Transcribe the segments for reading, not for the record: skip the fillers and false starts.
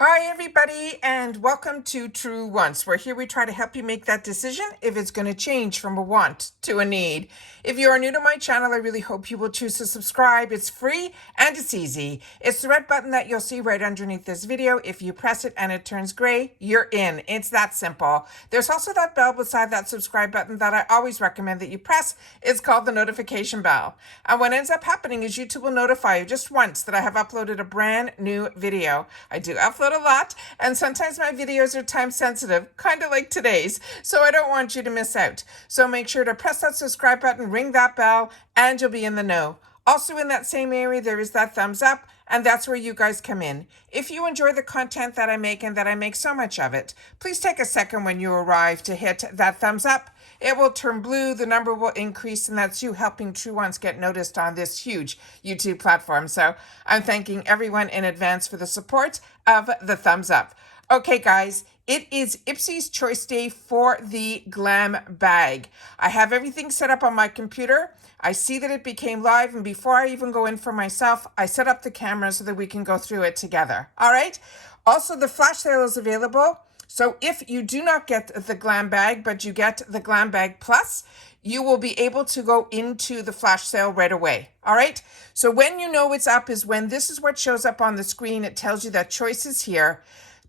Hi, everybody, and welcome to True Wants, where here we try to help you make that decision if it's going to change from a want to a need. If you are new to my channel, I really hope you will choose to subscribe. It's free and it's easy. It's the red button that you'll see right underneath this video. If you press it and it turns gray, you're in. It's that simple. There's also that bell beside that subscribe button that I always recommend that you press. It's called the notification bell. And what ends up happening is YouTube will notify you just once that I have uploaded a brand new video. I do upload a lot, and sometimes my videos are time sensitive, kind of like today's, so I don't want you to miss out. So make sure to press that subscribe button, ring that bell, and you'll be in the know. Also in that same area, there is that thumbs up, and that's where you guys come in. If you enjoy the content that I make and that I make so much of it, please take a second when you arrive to hit that thumbs up. It will turn blue, the number will increase, and that's you helping True Ones get noticed on this huge YouTube platform. So I'm thanking everyone in advance for the support of the thumbs up. Okay, guys, it is IPSY Choice Day for the GLAM bag. I have everything set up on my computer. I see that it became live, and before I even go in for myself, I set up the camera so that we can go through it together. All right? Also, the flash sale is available. So if you do not get the GLAM bag, but you get the GLAM bag plus, you will be able to go into the flash sale right away. All right. So when you know it's up is when this is what shows up on the screen. It tells you that choice is here.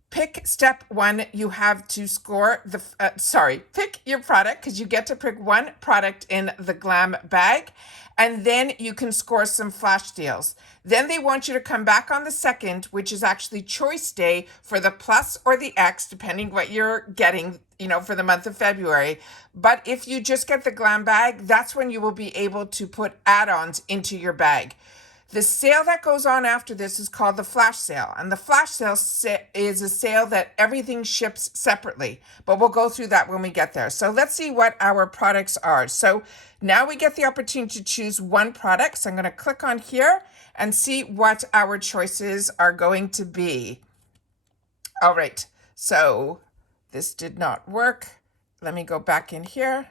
Pick step one. You have to score the, pick your product, because you get to pick one product in the GLAM bag, and then you can score some flash deals. Then they want you to come back on the 2nd, which is actually choice day for the plus or the X, depending what you're getting, for the month of February. But if you just get the GLAM bag, that's when you will be able to put add-ons into your bag. The sale that goes on after this is called the flash sale. And the flash sale is a sale that everything ships separately. But we'll go through that when we get there. So let's see what our products are. So now we get the opportunity to choose one product. So I'm going to click on here and see what our choices are going to be. All right. So this did not work. Let me go back in here.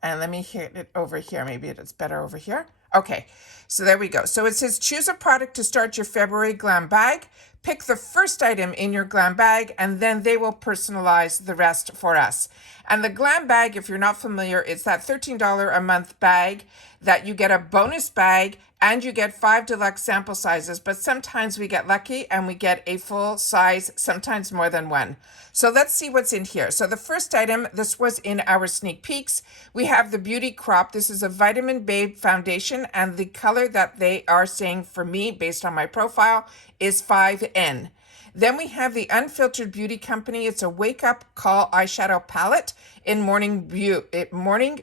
And let me hit it over here. Maybe it's better over here. Okay, so there we go. So it says choose a product to start your February GLAM bag. Pick the first item in your GLAM bag, and then they will personalize the rest for us. And the GLAM bag, if you're not familiar, it's that $13 a month bag that you get a bonus bag and you get 5 deluxe sample sizes, but sometimes we get lucky and we get a full size, sometimes more than one. So let's see what's in here. So the first item, this was in our sneak peeks. We have the Beauty Crop. This is a Vitamin Babe foundation, and the color that they are saying for me, based on my profile, is 5N. Then we have the Unfiltered Beauty Company. It's a Wake Up Call eyeshadow palette in Morning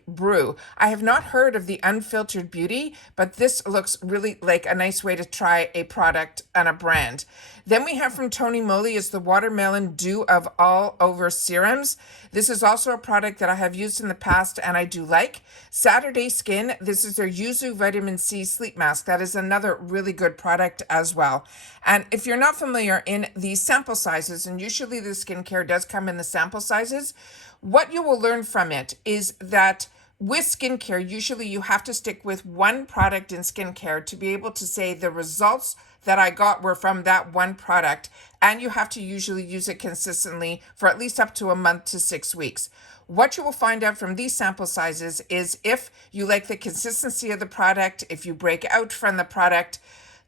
Brew. I have not heard of the Unfiltered Beauty, but this looks really like a nice way to try a product and a brand. Then we have from Tony Moly is the Watermelon Dew of All Over Serums. This is also a product that I have used in the past and I do like. Saturday Skin, this is their Yuzu Vitamin C Sleep Mask. That is another really good product as well. And if you're not familiar in the sample sizes, and usually the skincare does come in the sample sizes, what you will learn from it is that with skincare, usually you have to stick with one product in skincare to be able to say the results that I got were from that one product, and you have to usually use it consistently for at least up to a month to 6 weeks. What you will find out from these sample sizes is if you like the consistency of the product, if you break out from the product,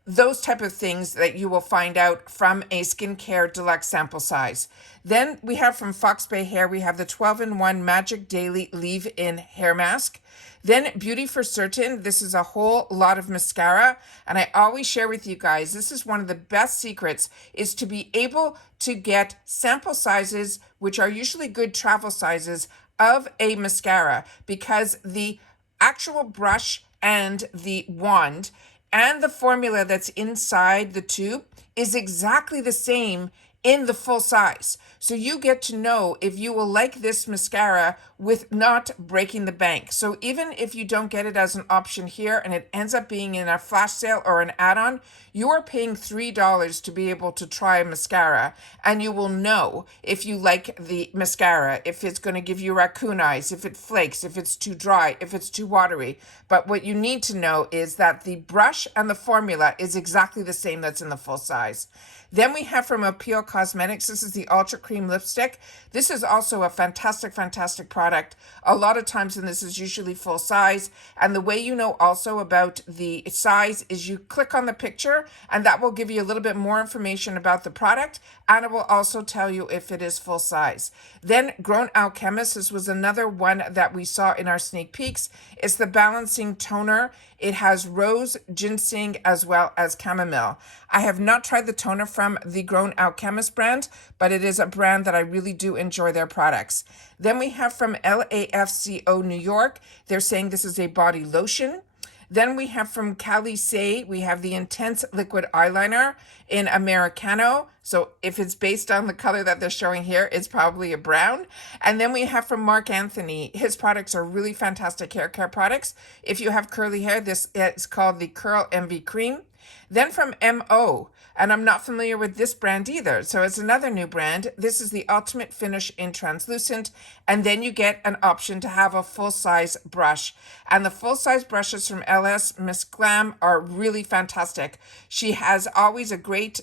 those type of things that you will find out from a skincare deluxe sample size. Then we have from Fox Bay Hair, we have the 12-in-1 Magic Daily Leave-In Hair Mask. Then Beauty for Certain, this is a whole lot of mascara. And I always share with you guys, this is one of the best secrets, is to be able to get sample sizes, which are usually good travel sizes, of a mascara, because the actual brush and the wand and the formula that's inside the tube is exactly the same in the full size. So you get to know if you will like this mascara with not breaking the bank. So even if you don't get it as an option here and it ends up being in a flash sale or an add-on, you are paying $3 to be able to try a mascara, and you will know if you like the mascara, if it's going to give you raccoon eyes, if it flakes, if it's too dry, if it's too watery. But what you need to know is that the brush and the formula is exactly the same that's in the full size. Then we have from Appeal Cosmetics, this is the Ultra Cream Lipstick. This is also a fantastic, fantastic product. A lot of times, and this is usually full size. And the way you know also about the size is you click on the picture, and that will give you a little bit more information about the product, and it will also tell you if it is full size. Then Grown Alchemist, this was another one that we saw in our sneak peeks. It's the Balancing Toner. It has rose, ginseng, as well as chamomile. I have not tried the toner from the Grown Alchemist brand, but it is a brand that I really do enjoy their products. Then we have from LAFCO New York. They're saying this is a body lotion. Then we have from Cali Say, we have the Intense Liquid Eyeliner in Americano. So if it's based on the color that they're showing here, it's probably a brown. And then we have from Mark Anthony. His products are really fantastic hair care products. If you have curly hair, this is called the Curl Envy Cream. Then from MO, and I'm not familiar with this brand either, so it's another new brand. This is the Ultimate Finish in Translucent, and then you get an option to have a full-size brush. And the full-size brushes from LS Miss Glam are really fantastic. She has always a great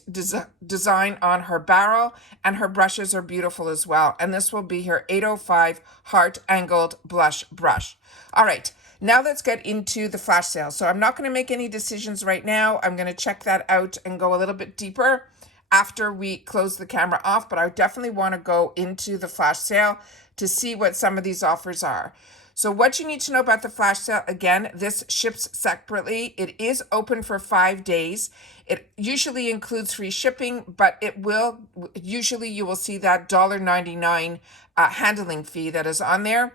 design on her barrel, and her brushes are beautiful as well. And this will be her 805 Heart Angled Blush Brush. All right. Now let's get into the flash sale. So I'm not going to make any decisions right now. I'm going to check that out and go a little bit deeper after we close the camera off. But I definitely want to go into the flash sale to see what some of these offers are. So what you need to know about the flash sale, again, this ships separately. It is open for 5 days. It usually includes free shipping, but it will, usually you will see that $1.99 handling fee that is on there.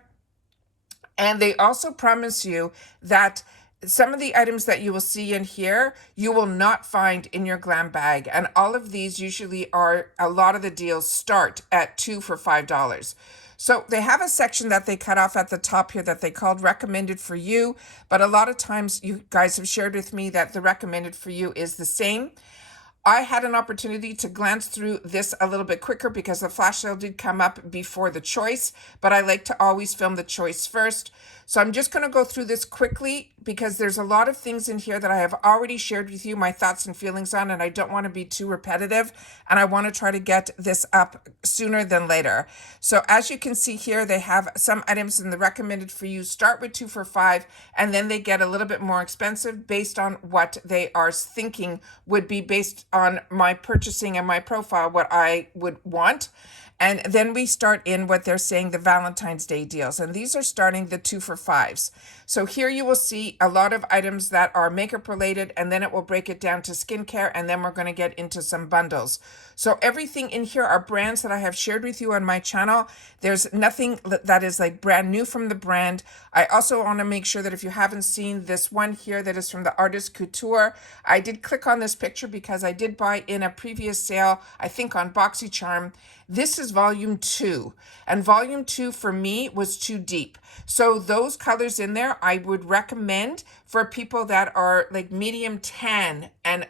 And they also promise you that some of the items that you will see in here, you will not find in your glam bag. And all of these usually are, a lot of the deals start at 2 for $5. So they have a section that they cut off at the top here that they called recommended for you. But a lot of times you guys have shared with me that the recommended for you is the same. I had an opportunity to glance through this a little bit quicker because the flash sale did come up before the choice, but I like to always film the choice first. So I'm just going to go through this quickly because there's a lot of things in here that I have already shared with you my thoughts and feelings on, and I don't want to be too repetitive, and I want to try to get this up sooner than later. So as you can see here, they have some items in the recommended for you start with 2 for $5, and then they get a little bit more expensive based on what they are thinking would be based on my purchasing and my profile, what I would want. And then we start in what they're saying, the Valentine's Day deals. And these are starting the 2 for $5s. So here you will see a lot of items that are makeup related, and then it will break it down to skincare, and then we're going to get into some bundles. So everything in here are brands that I have shared with you on my channel. There's nothing that is like brand new from the brand. I also want to make sure that if you haven't seen this one here that is from the Artist Couture, I did click on this picture because I did buy in a previous sale, I think on BoxyCharm. This is volume 2, and volume 2 for me was too deep. So those colors in there, I would recommend for people that are like medium tan and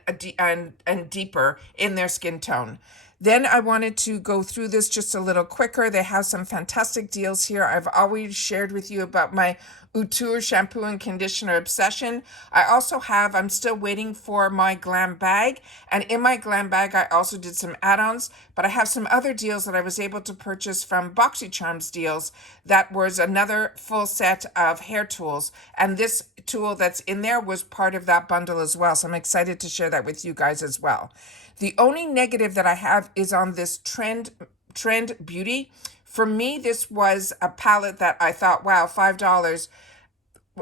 deeper in their skin tone. Then I wanted to go through this just a little quicker. They have some fantastic deals here. I've always shared with you about my ULTA shampoo and conditioner obsession. I also have, I'm still waiting for my glam bag. And in my glam bag, I also did some add-ons, but I have some other deals that I was able to purchase from BoxyCharm's deals. That was another full set of hair tools. And this tool that's in there was part of that bundle as well. So I'm excited to share that with you guys as well. The only negative that I have is on this Trend Beauty. For me, this was a palette that I thought, wow, $5,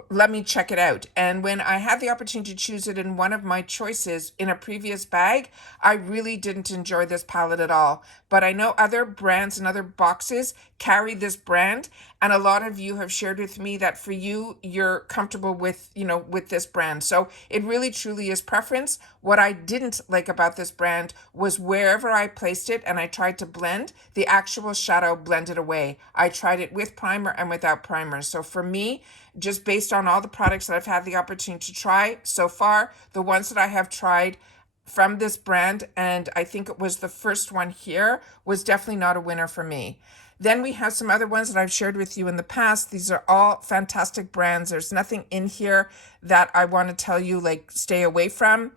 let me check it out. And when I had the opportunity to choose it in one of my choices in a previous bag, I really didn't enjoy this palette at all. But I know other brands and other boxes carry this brand, And a lot of you have shared with me that for you, you're comfortable with, with this brand. So it really truly is preference. What I didn't like about this brand was wherever I placed it and I tried to blend, the actual shadow blended away. I tried it with primer and without primer. So for me, just based on all the products that I've had the opportunity to try so far, the ones that I have tried from this brand, and I think it was the first one here, was definitely not a winner for me. Then we have some other ones that I've shared with you in the past. These are all fantastic brands. There's nothing in here that I want to tell you, like, stay away from.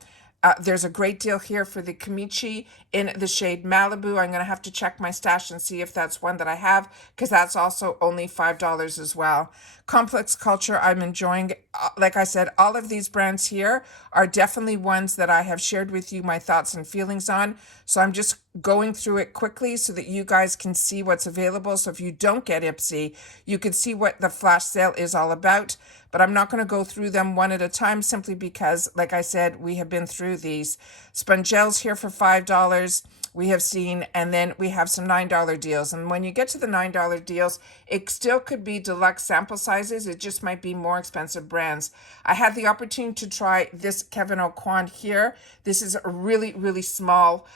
There's a great deal here for the Kimichi in the shade Malibu. I'm going to have to check my stash and see if that's one that I have, because that's also only $5 as well. Complex Culture, I'm enjoying. Like I said, all of these brands here are definitely ones that I have shared with you my thoughts and feelings on. So I'm just going through it quickly so that you guys can see what's available. So if you don't get IPSY, you can see what the flash sale is all about. But I'm not going to go through them one at a time, simply because, like I said, we have been through these. Spongels here for $5 we have seen, and then we have some $9 deals. And when you get to the $9 deals, it still could be deluxe sample sizes. It just might be more expensive brands. I had the opportunity to try this Kevin O'Quan here. This is a really, really small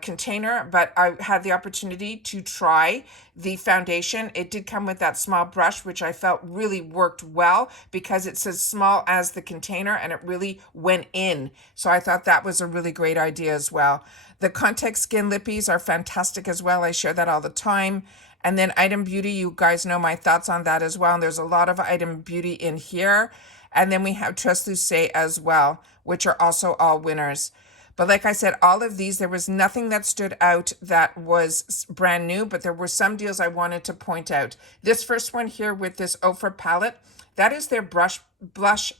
container, but I had the opportunity to try the foundation. It did come with that small brush, which I felt really worked well because it's as small as the container and it really went in. So I thought that was a really great idea as well. The Context Skin Lippies are fantastic as well. I share that all the time. And then Item Beauty, you guys know my thoughts on that as well. And there's a lot of Item Beauty in here. And then we have Translucé as well, which are also all winners. But like I said, all of these, there was nothing that stood out that was brand new, but there were some deals I wanted to point out. This first one here with this Ofra palette, that is their blush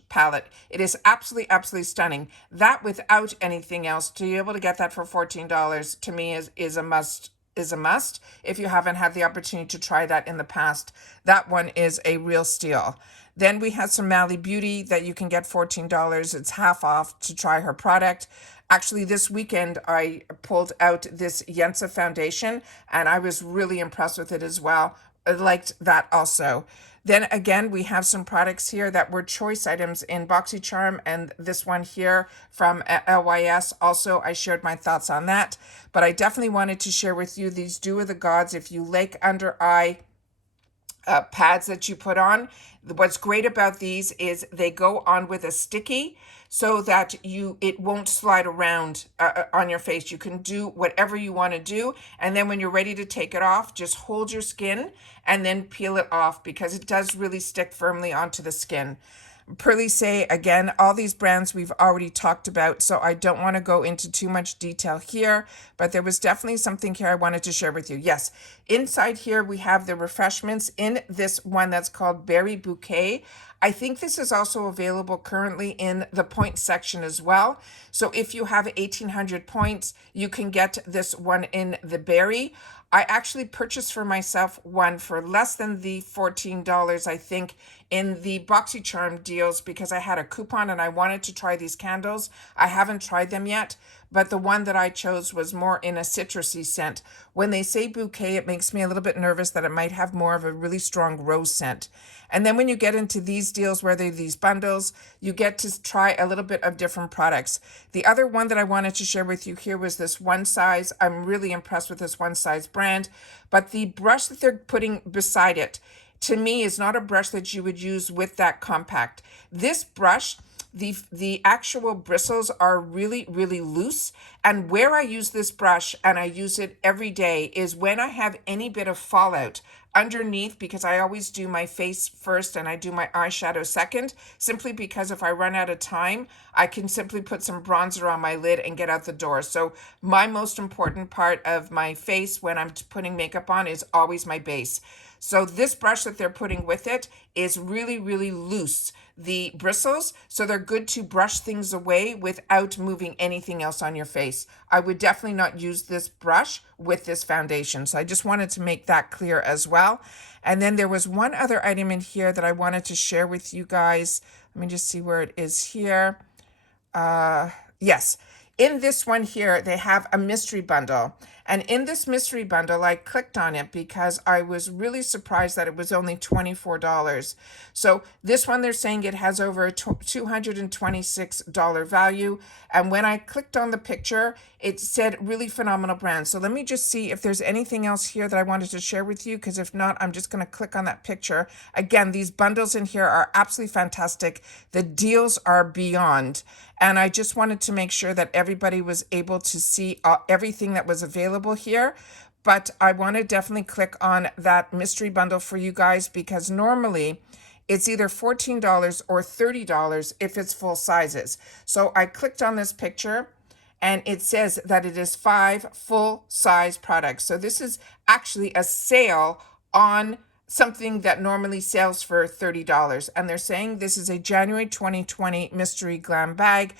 palette. It is absolutely, absolutely stunning. That without anything else, to be able to get that for $14 to me is a must. If you haven't had the opportunity to try that in the past, that one is a real steal. Then we have some Mally Beauty that you can get $14. It's half off to try her product. Actually, this weekend, I pulled out this Yensa foundation, and I was really impressed with it as well. I liked that also. Then again, we have some products here that were choice items in BoxyCharm, and this one here from LYS. Also, I shared my thoughts on that, but I definitely wanted to share with you these Dew of the Gods. If you like under eye pads that you put on, what's great about these is they go on with a sticky, so that it won't slide around on your face. You can do whatever you want to do, and then when you're ready to take it off, just hold your skin and then peel it off, because it does really stick firmly onto the skin. Perlise, again, all these brands we've already talked about, so I don't want to go into too much detail here, but there was definitely something here I wanted to share with you. Yes, inside here we have the Refreshments in this one that's called Berry Bouquet. I think this is also available currently in the point section as well. So if you have 1,800 points, you can get this one in the berry. I actually purchased for myself one for less than the $14, I think, in the BoxyCharm deals, because I had a coupon and I wanted to try these candles. I haven't tried them yet, but the one that I chose was more in a citrusy scent. When they say bouquet, it makes me a little bit nervous that it might have more of a really strong rose scent. And then when you get into these deals where they're these bundles, you get to try a little bit of different products. The other one that I wanted to share with you here was this One Size. I'm really impressed with this One Size brand, but the brush that they're putting beside it, to me, is not a brush that you would use with that compact. This brush, the actual bristles are really, really loose. And where I use this brush, and I use it every day, is when I have any bit of fallout underneath, because I always do my face first and I do my eyeshadow second, simply because if I run out of time, I can simply put some bronzer on my lid and get out the door. So my most important part of my face when I'm putting makeup on is always my base. So this brush that they're putting with it is really, really loose, the bristles, so they're good to brush things away without moving anything else on your face. I would definitely not use this brush with this foundation. So I just wanted to make that clear as well. And then there was one other item in here that I wanted to share with you guys. Let me just see where it is here. Yes. In this one here, they have a mystery bundle. And in this mystery bundle, I clicked on it because I was really surprised that it was only $24. So this one, they're saying it has over a $226 value. And when I clicked on the picture, it said really phenomenal brand. So let me just see if there's anything else here that I wanted to share with you, because if not, I'm just going to click on that picture. Again, these bundles in here are absolutely fantastic. The deals are beyond. And I just wanted to make sure that everybody was able to see everything that was available here. But I want to definitely click on that mystery bundle for you guys, because normally it's either $14 or $30 if it's full sizes. So I clicked on this picture and it says that it is 5 full size products. So this is actually a sale on something that normally sells for $30. And they're saying this is a January 2020 mystery glam bag.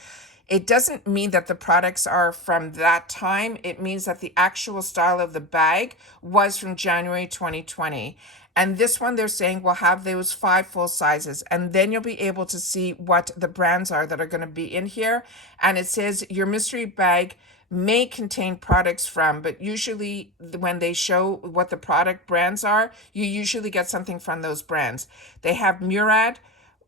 It doesn't mean that the products are from that time. It means that the actual style of the bag was from January 2020. And this one, they're saying, will have those 5 full sizes. And then you'll be able to see what the brands are that are going to be in here. And it says your mystery bag may contain products from, but usually when they show what the product brands are, you usually get something from those brands. They have Murad,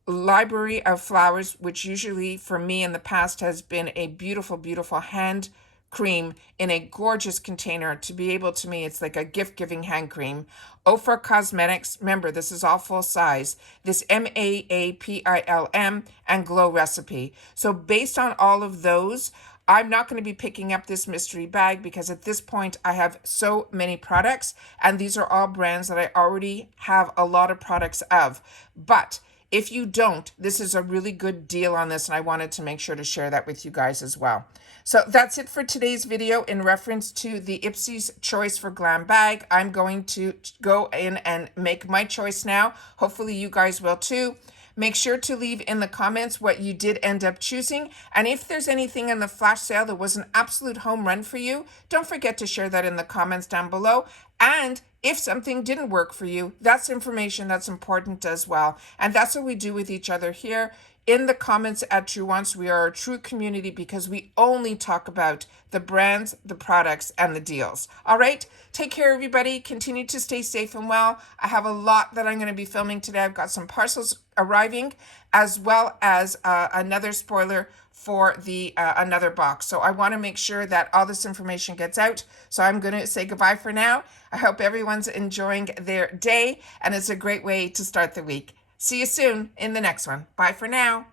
Library of Flowers, which usually for me in the past has been a beautiful, beautiful hand cream in a gorgeous container. To be able to me, it's like a gift-giving hand cream. Ofra Cosmetics, remember, this is all full size. This MAAPILM and Glow Recipe. So based on all of those, I'm not going to be picking up this mystery bag because at this point I have so many products, and these are all brands that I already have a lot of products of. But if you don't, this is a really good deal on this, and I wanted to make sure to share that with you guys as well. So that's it for today's video in reference to the IPSY's Choice for Glam Bag. I'm going to go in and make my choice now. Hopefully you guys will too. Make sure to leave in the comments what you did end up choosing. And if there's anything in the flash sale that was an absolute home run for you, don't forget to share that in the comments down below. And if something didn't work for you, that's information that's important as well. And that's what we do with each other here. In the comments at True Wants, we are a true community because we only talk about the brands, the products, and the deals. All right, take care, everybody. Continue to stay safe and well. I have a lot that I'm going to be filming today. I've got some parcels arriving, as well as another spoiler for the another box. So I want to make sure that all this information gets out. So I'm going to say goodbye for now. I hope everyone's enjoying their day, and it's a great way to start the week. See you soon in the next one. Bye for now.